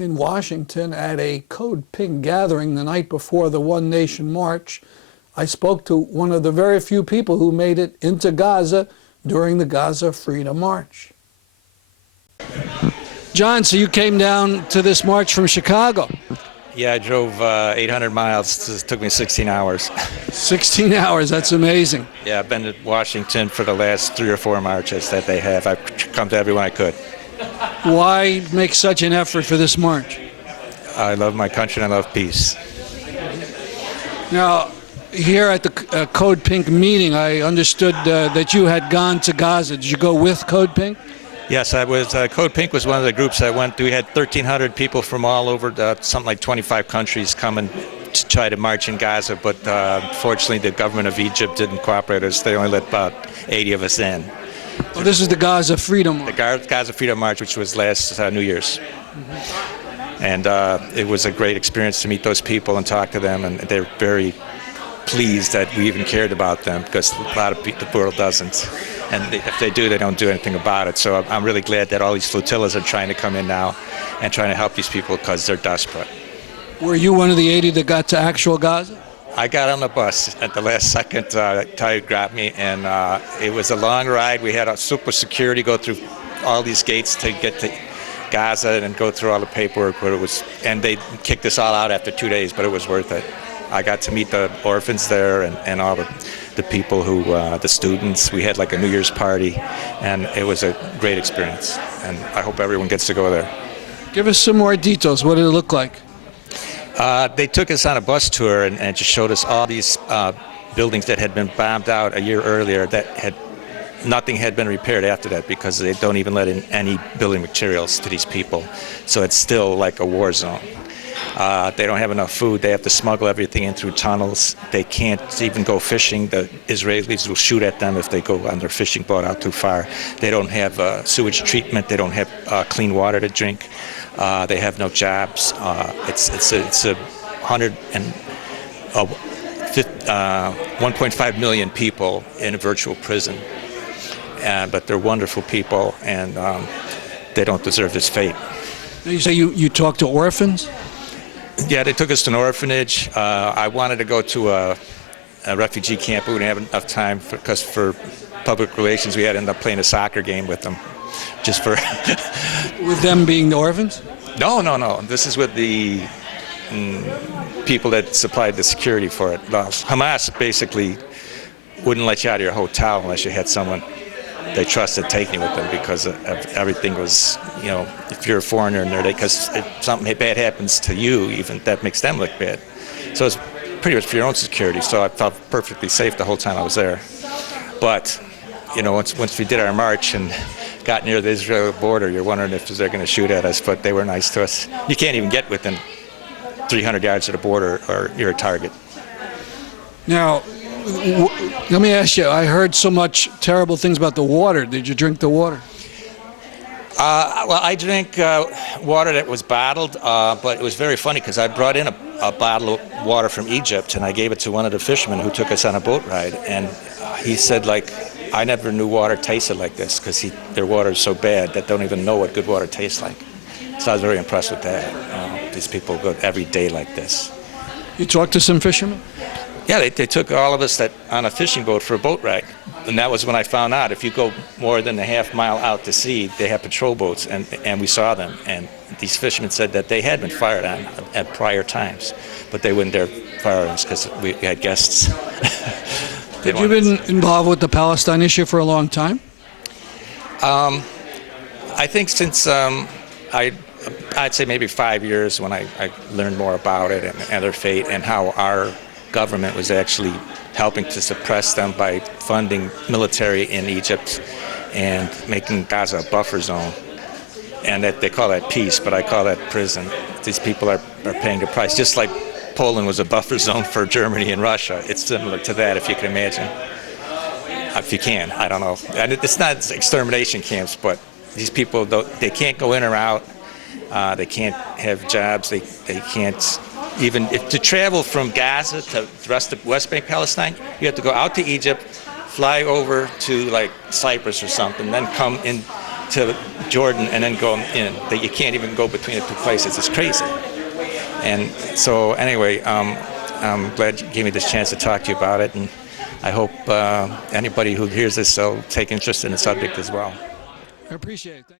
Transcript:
in Washington at a Code Pink gathering the night before the One Nation March. I spoke to one of the very few people who made it into Gaza during the Gaza Freedom March. John, so you came down to this march from Chicago? Yeah, I drove 800 miles. It took me 16 hours. 16 hours, that's amazing. Yeah, I've been to Washington for the last 3 or 4 marches that they have. I've come to every one I could. Why make such an effort for this march? I love my country and I love peace. Now, here at the Code Pink meeting, I understood that you had gone to Gaza. Did you go with Code Pink? Yes, I was. Code Pink was one of the groups I went to. We had 1,300 people from all over, something like 25 countries coming to try to march in Gaza, but fortunately the government of Egypt didn't cooperate with us. They only let about 80 of us in. Oh, this is the Gaza Freedom March. The Gaza Freedom March, which was last New Year's. And it was a great experience to meet those people and talk to them, and they're very pleased that we even cared about them, because a lot of the world doesn't. And if they do, they don't do anything about it. So I'm really glad that all these flotillas are trying to come in now and trying to help these people, because they're desperate. Were you one of the 80 that got to actual Gaza? I got on the bus at the last second. Ty grabbed me, and it was a long ride. We had a super security go through all these gates to get to Gaza and go through all the paperwork. But and they kicked us all out after 2 days, but it was worth it. I got to meet the orphans there and all the people who, the students. We had like a New Year's party, and it was a great experience. And I hope everyone gets to go there. Give us some more details. What did it look like? They took us on a bus tour and just showed us all these buildings that had been bombed out a year earlier that nothing had been repaired after that, because they don't even let in any building materials to these people. So it's still like a war zone. They don't have enough food. They have to smuggle everything in through tunnels. They can't even go fishing. The Israelis will shoot at them if they go on their fishing boat out too far. They don't have sewage treatment. They don't have clean water to drink. They have no jobs. It's a 1.5 million people in a virtual prison. But they're wonderful people, and they don't deserve this fate. You say you talked to orphans? Yeah, they took us to an orphanage. I wanted to go to a refugee camp, but we didn't have enough time because for public relations we had to end up playing a soccer game with them, just for. With them being the orphans? No. This is with the people that supplied the security for it. Hamas basically wouldn't let you out of your hotel unless you had someone they trusted taking you with them, because everything was, if you're a foreigner in there, because if something bad happens to you, even that makes them look bad. So it's pretty much for your own security. So I felt perfectly safe the whole time I was there. But, once we did our march and got near the Israeli border, you're wondering if they're going to shoot at us, but they were nice to us. You can't even get within 300 yards of the border or you're a target. Now, let me ask you, I heard so much terrible things about the water. Did you drink the water? Well, I drank water that was bottled, but it was very funny because I brought in a bottle of water from Egypt, and I gave it to one of the fishermen who took us on a boat ride, and he said, I never knew water tasted like this, because their water is so bad that they don't even know what good water tastes like. So I was very impressed with that. These people go every day like this. You talked to some fishermen? Yeah, they took all of us on a fishing boat for a boat ride. And that was when I found out if you go more than a half mile out to sea, they have patrol boats, and we saw them. And these fishermen said that they had been fired on at prior times, but they wouldn't dare fire us because we had guests. Have you been involved with the Palestine issue for a long time? I think since I'd say maybe 5 years, when I learned more about it and their fate, and how our government was actually helping to suppress them by funding military in Egypt and making Gaza a buffer zone. And that they call that peace, but I call that prison. These people are paying the price, just like Poland was a buffer zone for Germany and Russia. It's similar to that, if you can imagine. If you can, I don't know. And it's not extermination camps, but these people, they can't go in or out. They can't have jobs. They can't even, to travel from Gaza to the rest of West Bank, Palestine, you have to go out to Egypt, fly over to like Cyprus or something, then come in to Jordan and then go in. That you can't even go between the two places. It's crazy. And so anyway, I'm glad you gave me this chance to talk to you about it, and I hope anybody who hears this will take interest in the subject as well. I appreciate it.